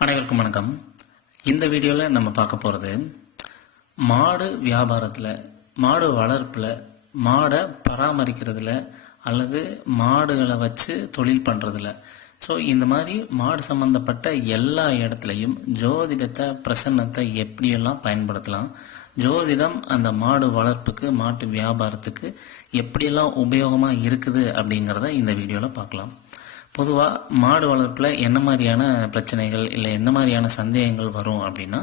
அனைவருக்கும் வணக்கம். இந்த வீடியோவில் நம்ம பார்க்க போகிறது மாடு வியாபாரத்தில் மாடு வளர்ப்பில் மாடை பராமரிக்கிறதுல அல்லது மாடுகளை வச்சு தொழில் பண்ணுறதுல ஸோ இந்த மாதிரி மாடு சம்மந்தப்பட்ட எல்லா இடத்துலையும் ஜோதிடத்தை பிரசன்னத்தை எப்படியெல்லாம் பயன்படுத்தலாம் ஜோதிடம் அந்த மாடு வளர்ப்புக்கு மாட்டு வியாபாரத்துக்கு எப்படியெல்லாம் உபயோகமாக இருக்குது அப்படிங்கிறத இந்த வீடியோவில் பார்க்கலாம். பொதுவாக மாடு வளர்ப்பில் என்ன மாதிரியான பிரச்சனைகள் இல்லை எந்த மாதிரியான சந்தேகங்கள் வரும் அப்படின்னா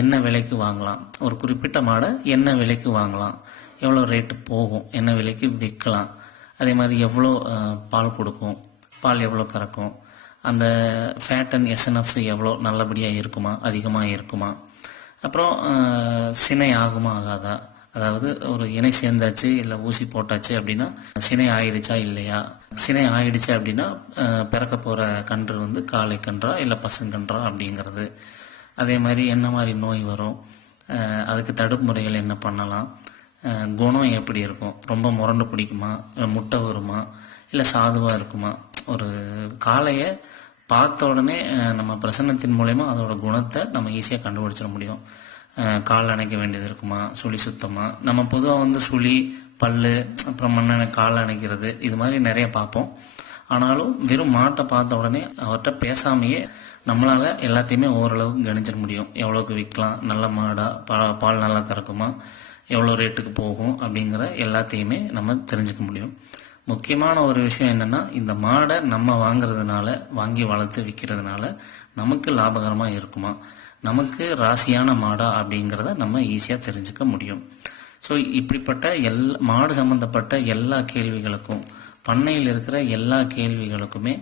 என்ன விலைக்கு வாங்கலாம்? ஒரு குறிப்பிட்ட மாடை என்ன விலைக்கு வாங்கலாம்? எவ்வளோ ரேட்டு போகும்? என்ன விலைக்கு விற்கலாம்? அதே மாதிரி எவ்வளோ பால் கொடுக்கும்? பால் எவ்வளோ கறக்கும்? அந்த ஃபேட் அண்ட் எஸ்என்எஃப் எவ்வளோ நல்லபடியாக இருக்குமா? அதிகமாக இருக்குமா? அப்புறம் சினை ஆகுமா ஆகாதா? அதாவது ஒரு இணை சேர்ந்தாச்சு இல்லை ஊசி போட்டாச்சு அப்படின்னா சினை ஆயிடுச்சா இல்லையா? சினை ஆயிடுச்சு அப்படின்னா பிறக்க போகிற கன்று வந்து காளை கன்றா இல்லை பசுங்கன்றா அப்படிங்கிறது. அதே மாதிரி என்ன மாதிரி நோய் வரும்? அதுக்கு தடுப்பு முறைகள் என்ன பண்ணலாம்? குணம் எப்படி இருக்கும்? ரொம்ப முரண்டு பிடிக்குமா? இல்லை முட்டை வருமா? இல்லை சாதுவாக இருக்குமா? ஒரு காளையை பார்த்த உடனே நம்ம பிரசன்னத்தின் மூலயமா அதோட குணத்தை நம்ம ஈஸியாக கண்டுபிடிச்சிட முடியும். கால் அணைக்க வேண்டியது இருக்குமா? சுழி சுத்தமா? நம்ம பொதுவாக வந்து சுழி பல்லு அப்புறம் மண்ணெண்ண கால் அணைக்கிறது இது மாதிரி நிறைய பார்ப்போம். ஆனாலும் வெறும் மாட்டை பார்த்த உடனே அவர்கிட்ட பேசாமையே நம்மளால் எல்லாத்தையுமே ஓரளவுக்கு கணிச்சிட முடியும். எவ்வளோக்கு விற்கலாம்? நல்ல மாடா? பா பால் நல்லா கறக்குமா? எவ்வளோ ரேட்டுக்கு போகும்? அப்படிங்கிற எல்லாத்தையுமே நம்ம தெரிஞ்சுக்க முடியும். முக்கியமான ஒரு விஷயம் என்னன்னா இந்த மாடை நம்ம வாங்குறதுனால வாங்கி வளர்த்து விற்கிறதுனால நமக்கு லாபகரமாக இருக்குமா? நமக்கு ராசியான மாடா அப்படிங்கிறத நம்ம ஈஸியாக தெரிஞ்சுக்க முடியும். ஸோ இப்படிப்பட்ட எல் மாடு சம்மந்தப்பட்ட எல்லா கேள்விகளுக்கும் பண்ணையில் இருக்கிற எல்லா கேள்விகளுக்குமே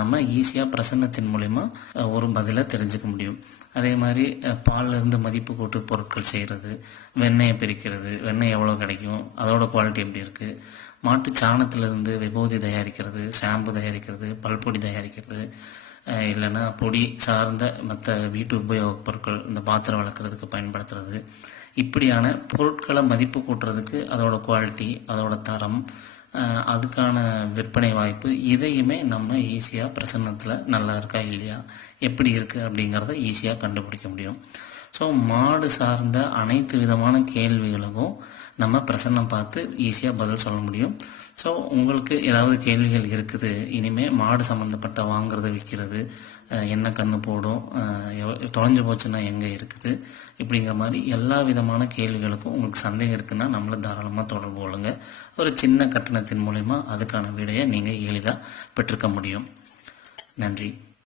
நம்ம ஈஸியாக பிரசன்னத்தின் மூலிமா ஒரு பதிலை தெரிஞ்சுக்க முடியும். அதே மாதிரி பால்லேருந்து மதிப்பு கூட்டு பொருட்கள் செய்கிறது வெண்ணெயை பிரிக்கிறது வெண்ணெய் எவ்வளோ கிடைக்கும் அதோட குவாலிட்டி எப்படி இருக்குது மாட்டு சாணத்திலிருந்து விபூதி தயாரிக்கிறது ஷாம்பு தயாரிக்கிறது பல்பொடி தயாரிக்கிறது இல்லைன்னா பொடி சார்ந்த மற்ற வீட்டு உபயோகப் பொருட்கள் இந்த பாத்திரம் வளர்க்குறதுக்கு பயன்படுத்துறது. இப்படியான பொருட்களை மதிப்பு கூட்டுறதுக்கு அதோட குவாலிட்டி அதோட தரம் அதுக்கான விற்பனை வாய்ப்பு இதையுமே நம்ம ஈஸியாக பிரசன்னத்தில் நல்லா இருக்கா இல்லையா? எப்படி இருக்குது அப்படிங்கிறத ஈஸியாக கண்டுபிடிக்க முடியும். ஸோ மாடு சார்ந்த அனைத்து விதமான கேள்விகளுக்கும் நம்ம பிரசன்னம் பார்த்து ஈஸியாக பதில் சொல்ல முடியும். ஸோ உங்களுக்கு ஏதாவது கேள்விகள் இருக்குது? இனிமே மாடு சம்மந்தப்பட்ட வாங்குறது விற்கிறது என்ன கண்ணு போடும் தொலைஞ்சு போச்சுன்னா எங்கே இருக்குது? இப்படிங்கிற மாதிரி எல்லா விதமான கேள்விகளுக்கும் உங்களுக்கு சந்தேகம் இருக்குன்னா நம்மளை தாராளமாக தொடர்பு கொள்ளுங்க. ஒரு சின்ன கட்டணத்தின் மூலயமா அதுக்கான விடையை நீங்கள் எளிதாக பெற்றுக்க முடியும். நன்றி.